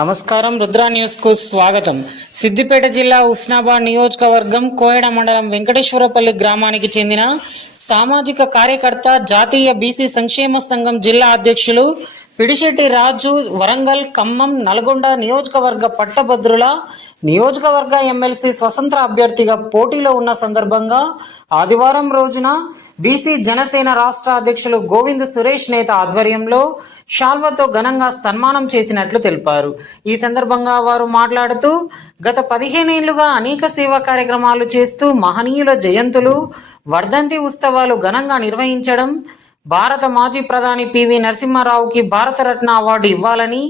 నమస్కారం. రుద్రా న్యూస్ కు స్వాగతం. సిద్దిపేట జిల్లా ఉస్నాబాద్ నియోజకవర్గం కోయడ మండలం వెంకటేశ్వరపల్లి గ్రామానికి చెందిన సామాజిక కార్యకర్త, జాతీయ బీసీ సంక్షేమ సంఘం జిల్లా అధ్యక్షులు పిడిశెట్టి రాజు వరంగల్, ఖమ్మం, నల్గొండ నియోజకవర్గ పట్టభద్రుల నియోజకవర్గ ఎమ్మెల్సీ స్వతంత్ర అభ్యర్థిగా పోటీలో ఉన్న సందర్భంగా ఆదివారం రోజున బీసీ జనసేన రాష్ట్ర అధ్యక్షులు గోవింద్ సురేష్ నేత ఆధ్వర్యంలో షాల్వాతో ఘనంగా సన్మానం చేసినట్లు తెలిపారు. ఈ సందర్భంగా వారు మాట్లాడుతూ గత 15 ఏళ్లుగా అనేక సేవా కార్యక్రమాలు చేస్తూ మహనీయుల జయంతులు, వర్ధంతి ఉత్సవాలు ఘనంగా నిర్వహించడం, భారత మాజీ ప్రధాని పివి నరసింహారావుకి భారతరత్న అవార్డు ఇవ్వాలని,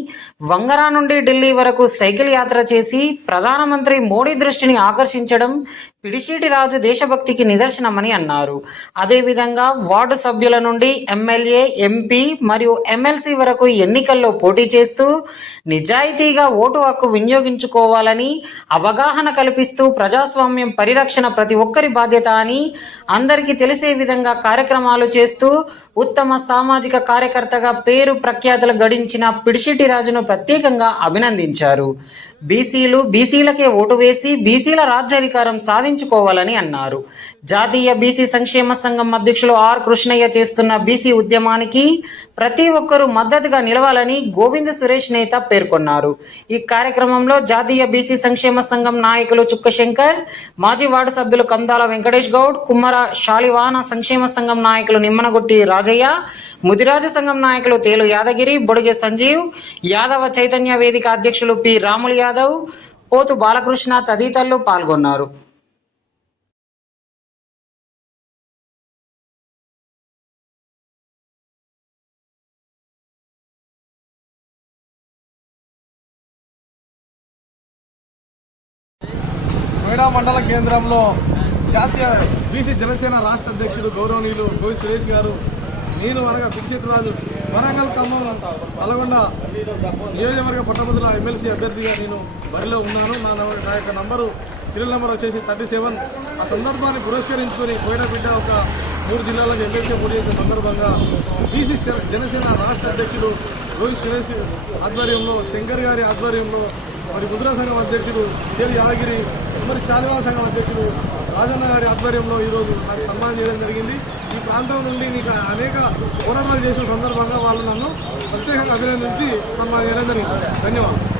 వంగరా నుండి ఢిల్లీ వరకు సైకిల్ యాత్ర చేసి ప్రధానమంత్రి మోడీ దృష్టిని ఆకర్షించడం పిడిశెట్టి రాజు దేశభక్తికి నిదర్శనమని అన్నారు. అదేవిధంగా వార్డు సభ్యుల నుండి ఎమ్మెల్యే, ఎంపీ మరియు ఎమ్మెల్సీ వరకు ఎన్నికల్లో పోటీ చేస్తూ నిజాయితీగా ఓటు హక్కు వినియోగించుకోవాలని అవగాహన కల్పిస్తూ ప్రజాస్వామ్యం పరిరక్షణ ప్రతి ఒక్కరి బాధ్యత అని అందరికీ తెలిసే విధంగా కార్యక్రమాలు చేస్తూ ఉత్తమ సామాజిక కార్యకర్తగా పేరు ప్రఖ్యాతులు గడించిన పిడిశెట్టి రాజును ప్రత్యేకంగా అభినందించారు. బీసీలకే ఓటు వేసి బీసీల రాజ్యాధికారం సాధించుకోవాలని అన్నారు. జాతీయ బీసీ సంక్షేమ సంఘం అధ్యక్షులు ఆర్ కృష్ణయ్య చేస్తున్న బీసీ ఉద్యమానికి ప్రతి ఒక్కరూ మద్దతుగా నిలవాలని గోవింద్ సురేష్ నేత పేర్కొన్నారు. ఈ కార్యక్రమంలో జాతీయ బీసీ సంక్షేమ సంఘం నాయకులు చుక్క శంకర్, మాజీ వార్డు సభ్యులు కందాల వెంకటేష్ గౌడ్, కుమ్మర శాలివాన సంక్షేమ సంఘం నాయకులు నిమ్మనగొట్టి రాజయ్య, ముదిరాజు సంఘం నాయకులు తేలు యాదగిరి, బొడిగె సంజీవ్, యాదవ చైతన్య వేదిక అధ్యక్షులు పి రాములు యాదవ్, పోతు బాలకృష్ణ తదితరులు పాల్గొన్నారు. కోయడా మండల కేంద్రంలో జాతీయ బీసీ జనసేన రాష్ట్ర అధ్యక్షుడు గౌరవనీయులు గోవింద్ సురేష్ గారు, నేను అనగా పిడిశెట్టి రాజు వరంగల్, ఖమ్మం, నల్గొండ నియోజకవర్గ పట్టభద్రుల ఎమ్మెల్సీ అభ్యర్థిగా నేను బరిలో ఉన్నాను. నా యొక్క నంబరు సీరియల్ నెంబర్ వచ్చేసి 37. ఆ సందర్భాన్ని పురస్కరించుకొని కోయడా బిడ్డ ఒక 3 జిల్లాలకు ఎమ్మెల్సీ పోటీ చేసిన సందర్భంగా బీసీ జనసేన రాష్ట్ర అధ్యక్షుడు గోవింద్ సురేష్ ఆధ్వర్యంలో, శంకర్ గారి ఆధ్వర్యంలో, మరి ముద్రా సంఘం అధ్యక్షుడు కేల్ యాదగిరి, మరి శాలివాన సంఘం అధ్యక్షుడు రాజన్న గారి ఆధ్వర్యంలో ఈరోజు నాకు సన్మానం చేయడం జరిగింది. ఈ ప్రాంతం నుండి నీకు అనేక పోరాటాలు చేసిన సందర్భంగా వాళ్ళు నన్ను ప్రత్యేకంగా అభినందించి సన్మానం చేయడం జరిగింది. ధన్యవాదాలు.